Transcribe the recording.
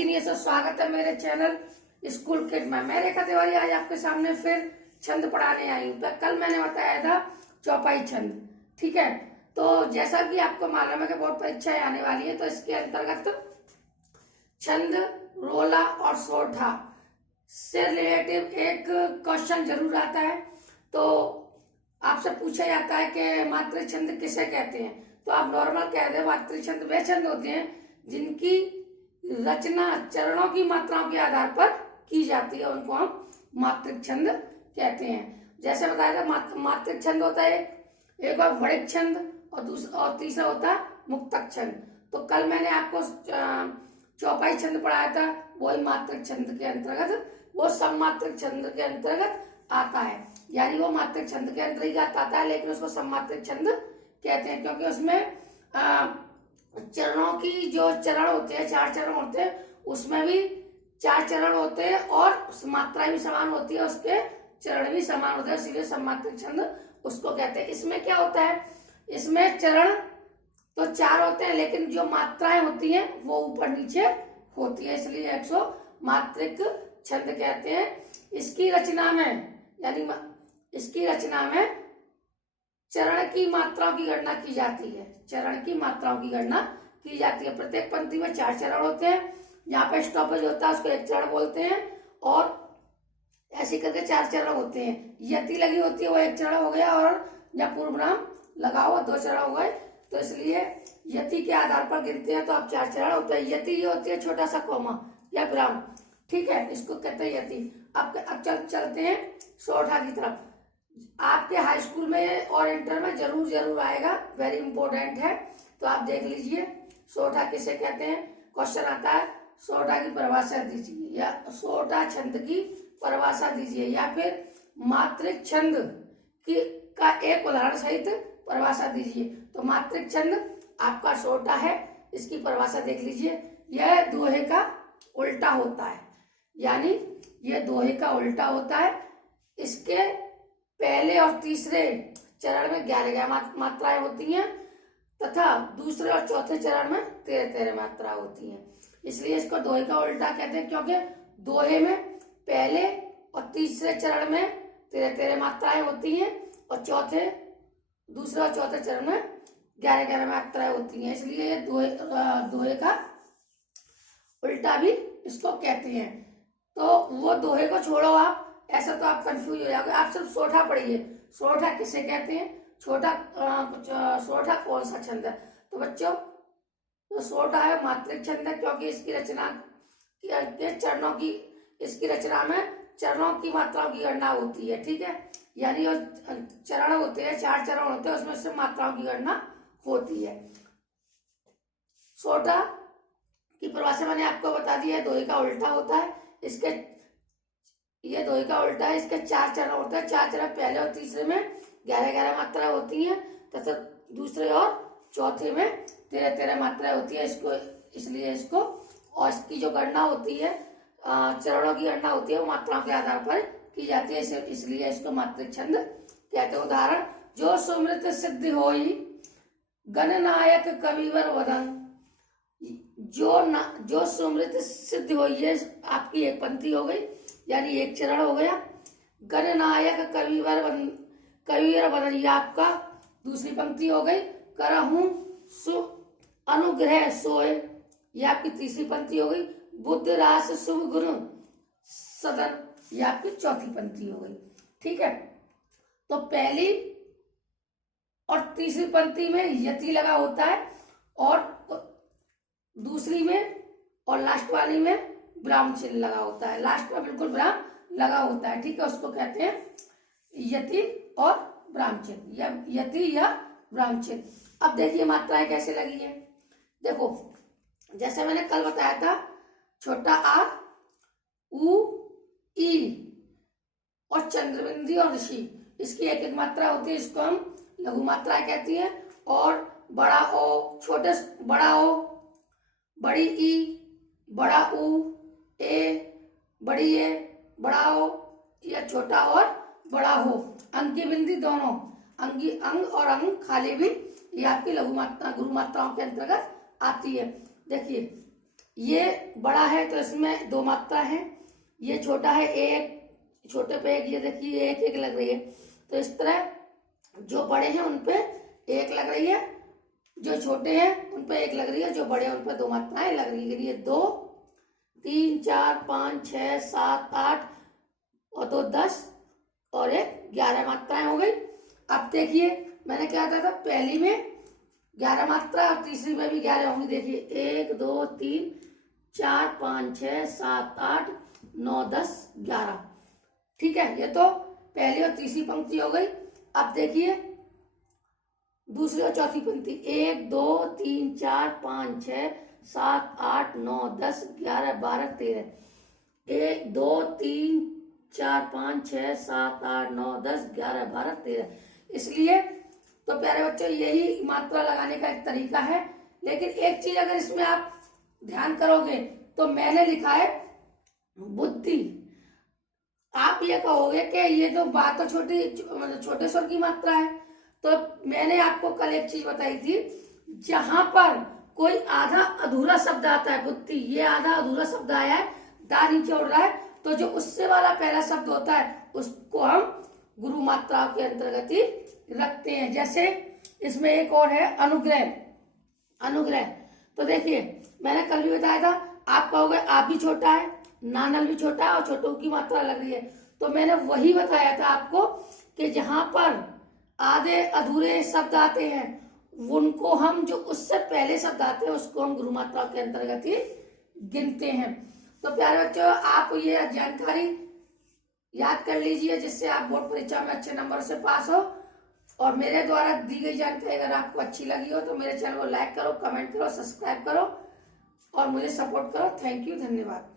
जी नहीं सर, स्वागत है मेरे चैनल स्कूल किड में। मैं रेखा तिवारी आज आपके सामने फिर छंद पढ़ाने आई हूँ। कल मैंने बताया था चौपाई छंद, ठीक है। तो जैसा कि आपको मालूम है कि बोर्ड परीक्षाएं आने वाली है, तो इसके अंतर्गत छंद, रोला और सोठा से रिलेटिव एक क्वेश्चन जरूर आता है। तो आपसे पूछा जाता है कि मातृ छंद किसे कहते हैं, तो आप नॉर्मल कह दे मातृ छंद वे छंद होते हैं जिनकी रचना चरणों की मात्राओं के आधार पर की जाती है, उनको हम मातृक छंद कहते हैं। जैसे बताया था मातृक छंद होता है एक और वणिक छंद और तीसरा होता है मुक्तक छंद। तो कल मैंने आपको चौपाई छंद पढ़ाया था, वही मातृक छंद के अंतर्गत, वो सममात्रिक छंद के अंतर्गत आता है। यानी वो मातृक छंद के अंतर्गत आता है, लेकिन उसको सममात्रिक छंद कहते हैं क्योंकि उसमें चरणों की जो चरण होते हैं, 4 चरण होते हैं, उसमें भी 4 चरण होते हैं और मात्राएं भी समान होती है, उसके चरण भी समान होते हैं, इसलिए सममात्रिक छंद उसको कहते हैं। इसमें क्या होता है, इसमें चरण तो 4 होते हैं, लेकिन जो मात्राएं होती हैं वो ऊपर नीचे होती है, इसलिए इसको मात्रिक छंद कहते हैं। इसकी रचना में यानी इसकी रचना में चरण की मात्राओं की गणना की जाती है, चरण की मात्राओं की गणना की जाती है। प्रत्येक पंक्ति में 4 चरण होते हैं, यहाँ पे स्टॉपेज होता है उसको 1 चरण बोलते हैं, और ऐसे करके 4 चरण होते हैं। यति लगी होती है वो 1 चरण हो गया, और जब पूर्व विराम लगा हुआ 2 चरण हो गए, तो इसलिए यति के आधार पर गिनते हैं तो आप 4 चरण होते हैं। यति ये होती है छोटा सा कॉमा या विराम, ठीक है, इसको कहते हैं यति। अब चलते हैं सोठा की तरफ। आपके हाई स्कूल में और इंटर में जरूर आएगा, वेरी इंपॉर्टेंट है, तो आप देख लीजिए सोठा किसे कहते हैं। क्वेश्चन आता है सोठा की परिभाषा दीजिए, या सोठा छंद की परिभाषा दीजिए, या फिर मात्रिक छंद की का एक उदाहरण सहित परिभाषा दीजिए। तो मात्रिक छंद आपका सोठा है, इसकी परिभाषा देख लीजिए। यह दोहे का उल्टा होता है, यानी यह दोहे का उल्टा होता है। इसके पहले और तीसरे चरण में 11 मात्राएं होती हैं तथा दूसरे और चौथे चरण में 13 मात्रा होती हैं, इसलिए इसको दोहे का उल्टा कहते हैं, क्योंकि दोहे में पहले और तीसरे चरण में 13 मात्राएं होती हैं और दूसरे और चौथे चरण में 11 मात्राएं होती हैं, इसलिए ये दोहे का उल्टा भी इसको कहते हैं। तो वो दोहे को छोड़ो आप, ऐसा तो आप कंफ्यूज हो जाओगे। आप सिर्फ सोठा पढ़िए, सोठा किसे कहते हैं, सोठा कौन सा छंद है। तो बच्चों तो सोठा है मात्रिक छंद है, क्योंकि इसकी रचना के चरणों की, इसकी रचना में चरणों की मात्राओं की गणना होती है, ठीक है। यानी जो चरण होते हैं, 4 चरण होते हैं, उसमें से मात्राओं की गणना होती है। सोठा की परिभाषा मैंने आपको बता दी है, दोहे का उल्टा होता है। ये दोहे का उल्टा है, इसके 4 चरण होते हैं। 4 चरण पहले और तीसरे में 11 मात्राएं होती हैं तथा दूसरे और चौथे में 13 मात्राएं होती है। इसलिए इसको और इसकी जो गणना होती है, चरणों की गणना होती है, वो मात्राओं के आधार पर की जाती है, इसलिए इसको मात्रिक छंद कहते हैं। उदाहरण, जो सुमृत सिद्ध होई गणनायक कविवर वदन। जो सुमृत सिद्ध हो, ये आपकी एक पंक्ति हो गई, यानी 1 चरण हो गया। गणनायक कविवर वदन, ये आपका दूसरी पंक्ति हो गई। करहूं सु अनुग्रह सोए, ये आपकी तीसरी पंक्ति हो गई। बुद्ध रास शुभ गुरु सदन, ये आपकी चौथी पंक्ति हो गई, ठीक है। तो पहली और तीसरी पंक्ति में यति लगा होता है, और दूसरी में और लास्ट वाली में विराम चिन्ह लगा होता है, लास्ट में बिल्कुल विराम लगा होता है, ठीक है। उसको कहते हैं यति और विराम चिन्ह, या यति या विराम चिन्ह। अब देखिए मात्राएं कैसे लगी हैं। देखो, जैसे मैंने कल बताया था, छोटा आ, उ, ई और चंद्रबिंदी और ऋषि, इसकी एक मात्रा होती है, इसको हम लघु मात्राएं कहती हैं। और बड़ा ओ, बड़ा ओ, बड़ी ई, बड़ा उ, ए, बड़ी ए, बड़ा ओ, या छोटा और बड़ा हो। अंग की बिंदी दोनों, अंग और अंग खाली भी, ये आपकी लघु मात्रा गुरु मात्राओं के अंतर्गत आती है। देखिए ये बड़ा है तो इसमें 2 मात्रा है, ये छोटा है एक, छोटे पे एक, ये देखिए एक एक लग रही है। तो इस तरह जो बड़े हैं उन पे एक लग रही है, जो छोटे हैं उन पे एक लग रही है, जो बड़े हैं उन पे 2 मात्राएं लग रही है। ये 2 3 4 5 6 7 8 और 2 10 और एक 11 मात्राएं हो गई। अब देखिए मैंने क्या था पहली में 11 मात्रा और तीसरी में भी 11 होंगी। देखिए 1 2 3 4 5 6 7 8 9 10 11। ठीक है, ये तो पहली और तीसरी पंक्ति हो गई। अब देखिए दूसरी और चौथी पंक्ति 1 2 3 4 5 6 7 8 9 10 11 12 13। 1 2 3 4 5 6 7 8 9 10 11 12 13। इसलिए तो प्यारे बच्चों यही मात्रा लगाने का एक तरीका है। लेकिन एक चीज अगर इसमें आप ध्यान करोगे तो मैंने लिखा है बुद्धि। आप ये कहोगे कि ये तो बात तो छोटी मतलब छोटे स्वर की मात्रा है। तो मैंने आपको कल एक चीज बताई थी, जहां पर कोई आधा अधूरा शब्द आता है, बुद्धि ये आधा अधूरा शब्द आया है, दा नीचे उड़ रहा है, तो जो उससे वाला पहला शब्द होता है उसको हम गुरु मात्रा के अंतर्गत ही रखते हैं। जैसे इसमें एक और है अनुग्रह। अनुग्रह तो देखिए मैंने कल भी बताया था, आप कहोगे आप भी छोटा है, नानल भी छोटा है और छोटों की मात्रा लग रही है। तो मैंने वही बताया था आपको कि जहां पर आधे अधूरे शब्द आते हैं उनको हम, जो उससे पहले शब्द आते हैं उसको हम गुरु मात्रा के अंतर्गत ही गिनते हैं। तो प्यारे बच्चों आप ये जानकारी याद कर लीजिए, जिससे आप बोर्ड परीक्षा में अच्छे नंबर से पास हो। और मेरे द्वारा दी गई जानकारी अगर आपको अच्छी लगी हो तो मेरे चैनल को लाइक करो, कमेंट करो, सब्सक्राइब करो और मुझे सपोर्ट करो। थैंक यू, धन्यवाद।